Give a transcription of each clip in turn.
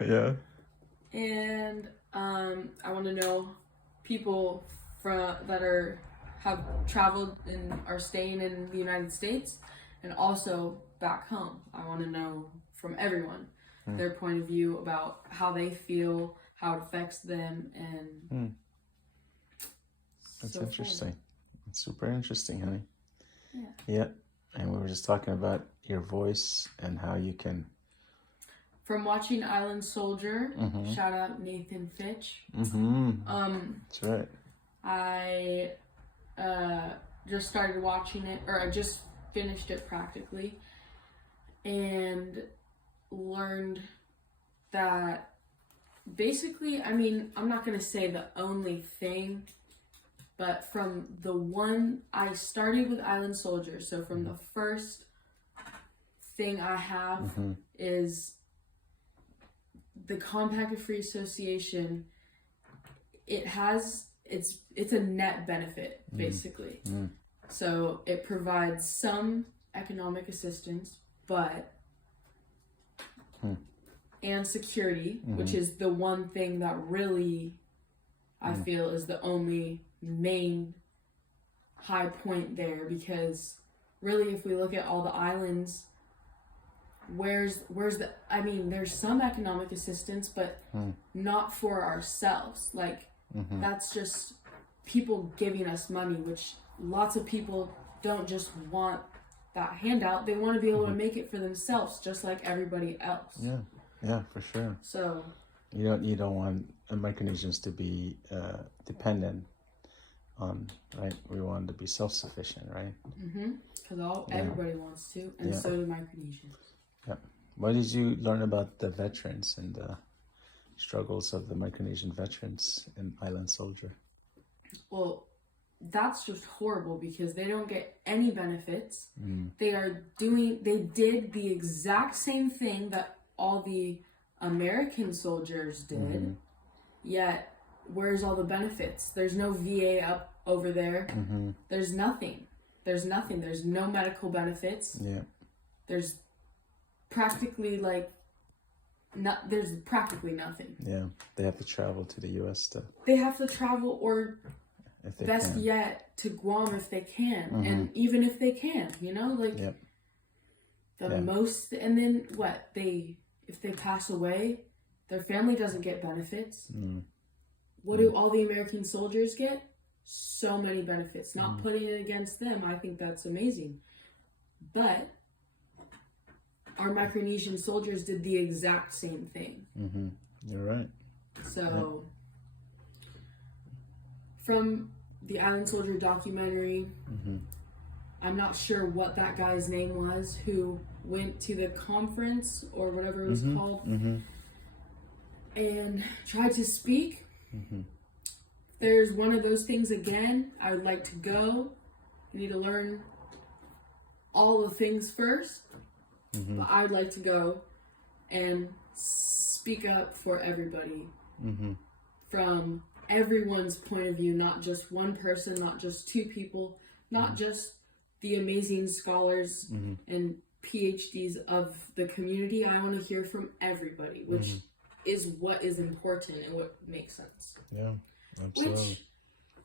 Yeah. And I want to know people that have traveled and are staying in the United States, and also back home. I want to know from everyone their point of view about how they feel, how it affects them, and That's so interesting. forth. It's super interesting, honey. Yeah. Yeah. And we were just talking about your voice and how you can. From watching Island Soldier, shout out Nathan Fitch. That's right. I just started watching it, or I just finished it practically, and learned that basically, I mean, I'm not going to say the only thing, but from the one I started with Island Soldier, so from the first thing I have is the Compact of Free Association. It's a net benefit, basically. So it provides some economic assistance, but and security, which is the one thing that really I feel is the only main high point there, because really if we look at all the islands, where's the, I mean, there's some economic assistance, but not for ourselves. Like that's just people giving us money, which lots of people don't just want that handout. They want to be able to make it for themselves, just like everybody else. Yeah, for sure. So you don't want Micronesians to be dependent on, right? We want to be self-sufficient, right? because everybody wants to, and so do Micronesians. Yeah. What did you learn about the veterans and the struggles of the Micronesian veterans in Island Soldier? Well, that's just horrible because they don't get any benefits. They did the exact same thing that all the American soldiers did, yet where's all the benefits? There's no VA up over there. There's nothing. There's no medical benefits. There's practically there's practically nothing. Yeah, they have to travel to the U.S. to. They have to travel, or If they best can. yet, to Guam if they can, and even if they can, most. And then what? If they pass away, their family doesn't get benefits. What do all the American soldiers get? So many benefits. Not putting it against them, I think that's amazing, but our Micronesian soldiers did the exact same thing. You're right. So, from the Island Soldier documentary, I'm not sure what that guy's name was who went to the conference or whatever it was called and tried to speak. There's one of those things again. I would like to go. You need to learn all the things first. But I'd like to go and speak up for everybody from everyone's point of view, not just one person, not just two people, not just the amazing scholars and PhDs of the community. I want to hear from everybody, which is what is important and what makes sense. Yeah, absolutely. Which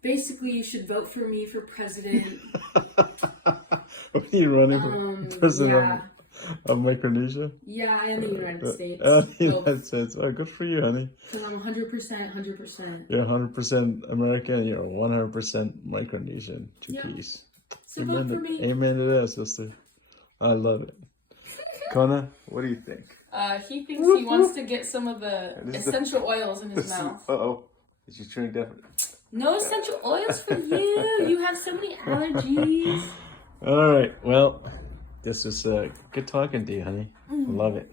basically you should vote for me for president. Are you running for president of Micronesia? Yeah, and the United States. The United States. Oh, good for you, honey. Because I'm 100%. You're 100% American. You're 100% Micronesian. Two P's. So vote for me. Amen to that, sister. I love it. Kona, what do you think? He thinks he wants to get some of the essential oils in his mouth. Uh-oh. Did you turn deaf? No essential oils for you. You have so many allergies. All right. Well, this was good talking to you, honey. Love it.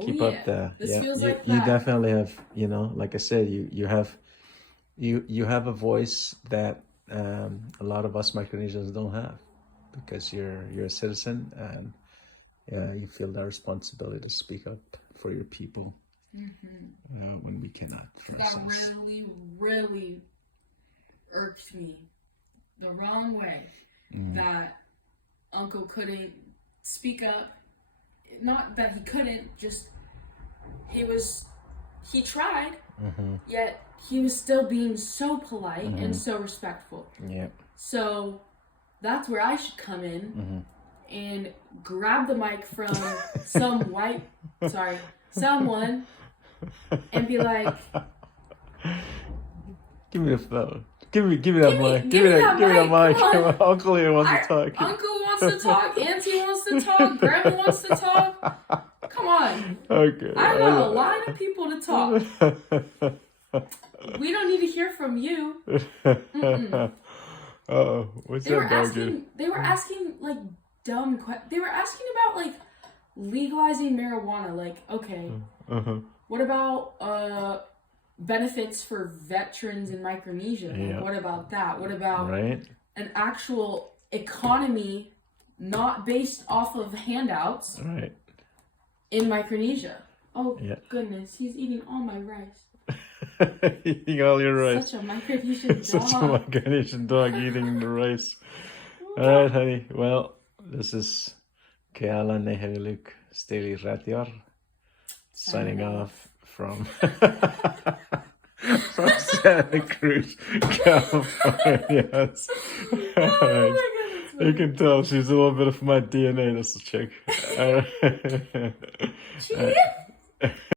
Keep up the. This feels like you that. definitely have. Like I said, you have a voice that a lot of us Micronesians don't have, because you're a citizen and you feel that responsibility to speak up for your people when we cannot. That really irked me the wrong way. That Uncle couldn't speak up not that he couldn't, just he tried, yet he was still being so polite and so respectful. Yeah. So that's where I should come in and grab the mic from someone and be like, give me the phone. Give me that mic. Give me that mic. Uncle here wants to talk. Uncle wants to talk. Auntie wants to talk. Grandma wants to talk. Come on. Okay. I have a line of people to talk. We don't need to hear from you. Oh, what's They that dog do? were asking like dumb questions. They were asking about like legalizing marijuana. Like, okay, what about benefits for veterans in Micronesia? Like, what about that? What about an actual economy not based off of handouts in Micronesia? Oh goodness, he's eating all my rice. Eating all your rice. Such a Micronesian dog. Such a Micronesian dog eating the rice. All right, honey. Well, this is Keala Neheluk Steli Ratior signing off from Santa Cruz, California. All right. You can tell she's a little bit of my DNA. That's the chick. All right.